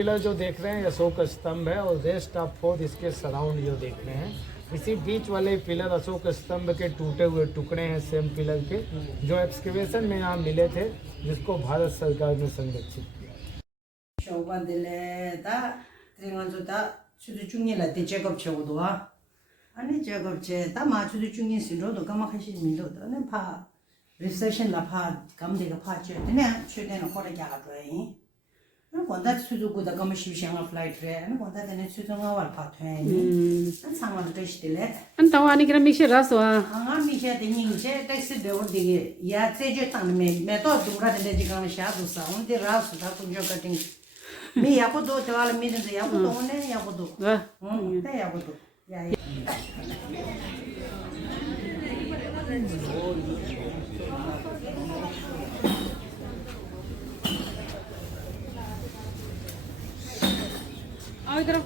Pillar जो देख रहे हैं अशोक स्तंभ है और रेस्ट ऑफ फोर्थ इसके सराउंड जो देख रहे हैं, इसी बीच वाले पिलर अशोक स्तंभ के टूटे हुए टुकड़े हैं सेम पिलर के, जो एक्सकेवेशन में यहाँ मिले थे, जिसको भारत सरकार ने संरक्षित किया। 건다 수두고다 가면 시시한 플라이트래 건다 되는 수동아 와 파트에 상황을 되시들래 안타와니 그럼 미셔라서 아 미셔 되니 이제 텍스 되어디게 야 제제 땅에 메도 두라데 지금 샤도사 온데 라스 다 군저 커팅 미 야고도 저알 미는데 야고도 오네 야고도 네 야고도 야 आओ इधर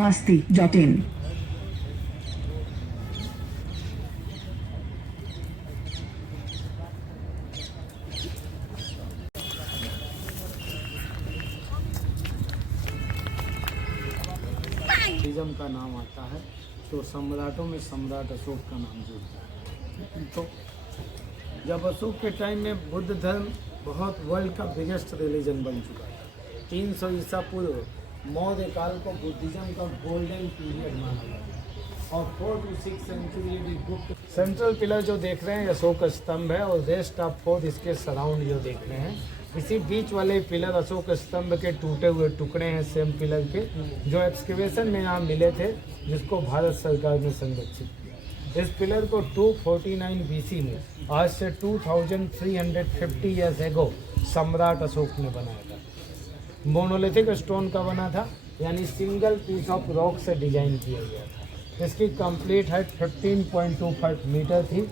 Masti.in बुद्धिज्म का नाम आता है तो सम्राटों में सम्राट अशोक का नाम जुड़ता है। तो जब अशोक के टाइम में बुद्ध धर्म बहुत वर्ल्ड का बिगेस्ट रिलीजन बन चुका था। 300 ईसा पूर्व मौर्य काल को बुद्धिज्म का गोल्डन पीरियड माना जाता है और 4 to 6 सेंचुरी गुप्त। सेंट्रल पिलर जो देख रहे हैं अशोक स्तंभ है और रेस्ट ऑफ फोर्थ इसके सराउंड जो देख रहे हैं, इसी बीच वाले पिलर अशोक स्तंभ के टूटे हुए टुकड़े हैं सेम पिलर के, जो एक्सकेवेशन में यहाँ मिले थे, जिसको भारत सरकार ने संरक्षित किया। इस पिलर को 249 BC में, आज से 2350 ईयर्स एगो, सम्राट अशोक ने बनाया था। मोनोलिथिक स्टोन का बना था, यानी सिंगल पीस ऑफ रॉक से डिजाइन किया गया था। इसकी कंप्लीट हाइट 15.25 मीटर थी।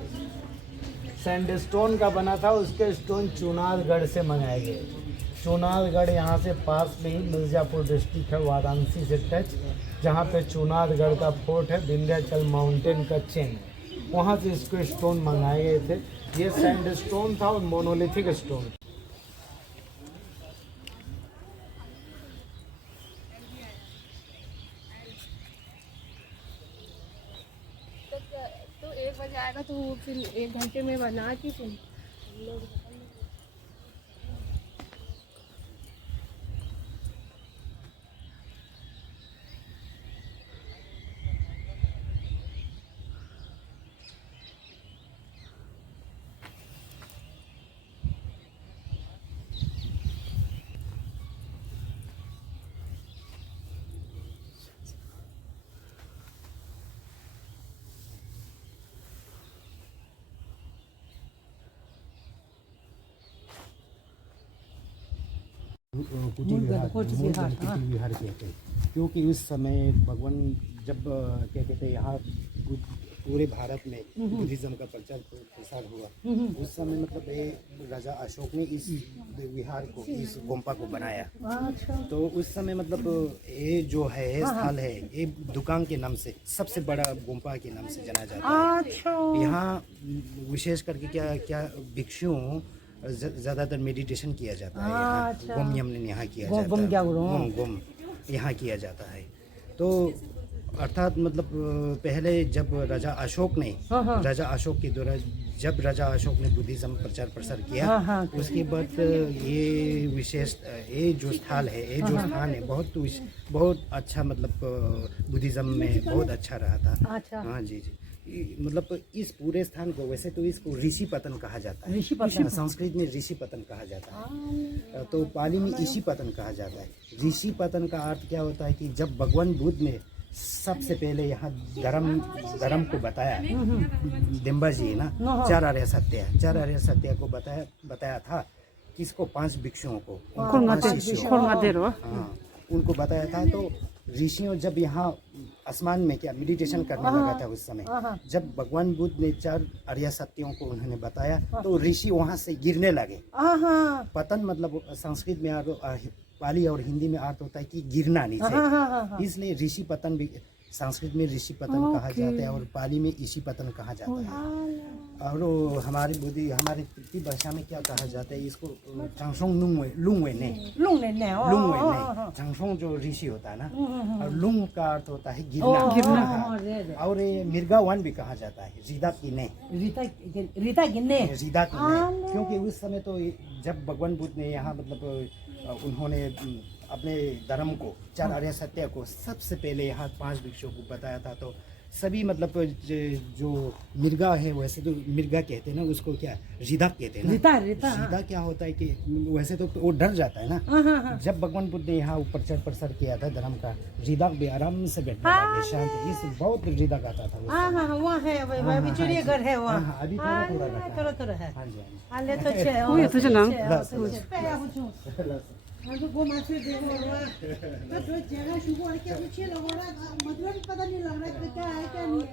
सैंडस्टोन का बना था, उसके स्टोन चुनारगढ़ से मंगाए गए। चुनारगढ़ यहाँ से पास में ही मिर्ज़ापुर डिस्ट्रिक्ट है, वाराणसी से टच, जहाँ पे चुनारगढ़ का फोर्ट है, विंध्याचल माउंटेन का चेन, वहाँ से इसको स्टोन मंगाए गए थे। ये सैंडस्टोन था और मोनोलिथिक स्टोन। तो 1 बजे आएगा तो फिर 1 घंटे में बना के फिर हम लोग कुटी विहार कहते हैं, क्योंकि उस समय भगवान जब क्या कहते हैं यहाँ पूरे भारत में बुद्धिज्म का प्रचार प्रसार हुआ, उस समय मतलब ये राजा अशोक ने इस विहार को, इस गुम्फा को बनाया। तो उस समय मतलब ये जो है स्थल है, ये दुकान के नाम से सबसे बड़ा गुम्फा के नाम से जाना जाता है। यहाँ विशेष करके क्या क्या भिक्षुओं ज़्यादातर मेडिटेशन किया जाता है। यहाँ गोम यमन यहाँ किया जाता है, गोम यहाँ किया जाता है। तो अर्थात मतलब पहले जब राजा अशोक के द्वारा जब राजा अशोक ने बुद्धिज्म प्रचार प्रसार किया, उसके बाद ये विशेष ये जो स्थल है, ये जो स्थान है, बहुत अच्छा मतलब बुद्धिज्म में बहुत अच्छा रहा था। हाँ जी जी, मतलब इस पूरे स्थान को, वैसे तो इसको ऋषि पतन कहा जाता है, संस्कृत में ऋषि पतन कहा जाता है, तो पाली में ईशी पतन कहा जाता है। ऋषि पतन का अर्थ क्या होता है कि जब भगवान बुद्ध ने सबसे पहले यहाँ धर्म को बताया, दिम्बा जी ना, चार आर्य सत्य को बताया था, किसको 5 भिक्षुओं को, 5 शिष्यों, हाँ, उनको बताया था। तो ऋषियों जब यहाँ आसमान में क्या मेडिटेशन करने लगा था उस समय, जब भगवान बुद्ध ने 4 आर्य सत्यों को उन्होंने बताया तो ऋषि वहाँ से गिरने लगे। पतन मतलब संस्कृत में पाली और हिंदी में अर्थ होता है कि गिरना नीचे, इसलिए ऋषि पतन भी संस्कृत में ऋषि पतन कहा जाता है और पाली में ईशी पतन कहा जाता है। और हमारी तृतीय भाषा में क्या कहा जाता है इसको, चांगसोंग लुंगवे ने चांगसोंग जो ऋषि होता है ना, और लुंग का अर्थ होता है गिरना। और ये मिर्गा वन भी कहा जाता है, रीदा गिने, क्योंकि उस समय तो जब भगवान बुद्ध ने यहाँ मतलब उन्होंने अपने धर्म को 4 आर्य सत्य को सबसे पहले यहाँ 5 भिक्षुओं को बताया था, तो सभी मतलब जो मिर्गा है, वैसे तो मिर्गा कहते हैं ना उसको, क्या रीदा कहते हैं ना, रीदा क्या होता है कि वैसे तो वो डर जाता है ना। जब भगवान बुद्ध ने यहाँ ऊपर चढ़ प्रसार किया था धर्म का, रीदा भी आराम से बैठने लगे, शांति, इस बहुत रीदा गाता था। वहाँ है अभी चिड़ियाघर है वहाँ, अभी थोड़ा है। हाँ जी, वो माछली देखो तो जो जगह शुरू और क्या पूछे लोगों ने मतलब पता नहीं लग रहा है क्या है क्या नहीं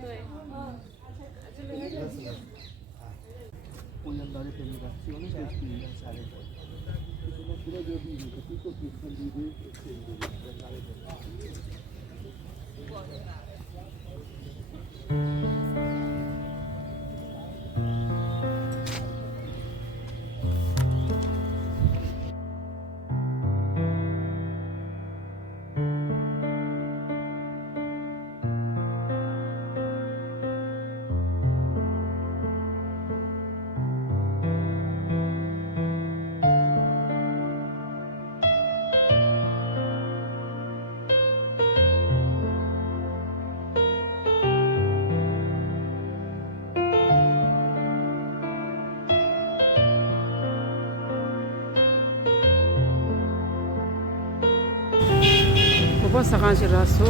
Basta kan si Raso,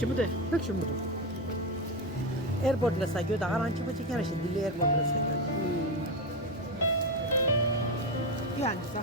Şimdi bak şimdi. Airport ला साग्यो दा रांची पछि क्या रहे दिल्ली एयरपोर्ट ला साग्यो क्या आंटा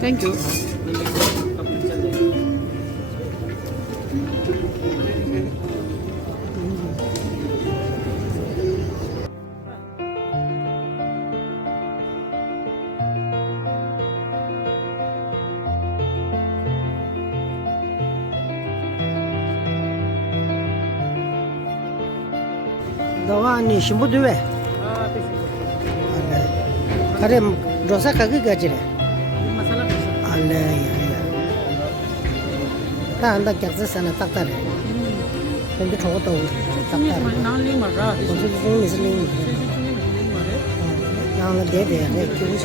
Thank you. दवानी शिंबु दुवे अरे डोसा कागे गाजरे मसाला डोसा. अल्ले या ता अंदा क्या से सना तकतर है तो छोटा हो तकतर नान लिंग मरा. कुछ तो मिसलिंग नाम दे दे क्यों नहीं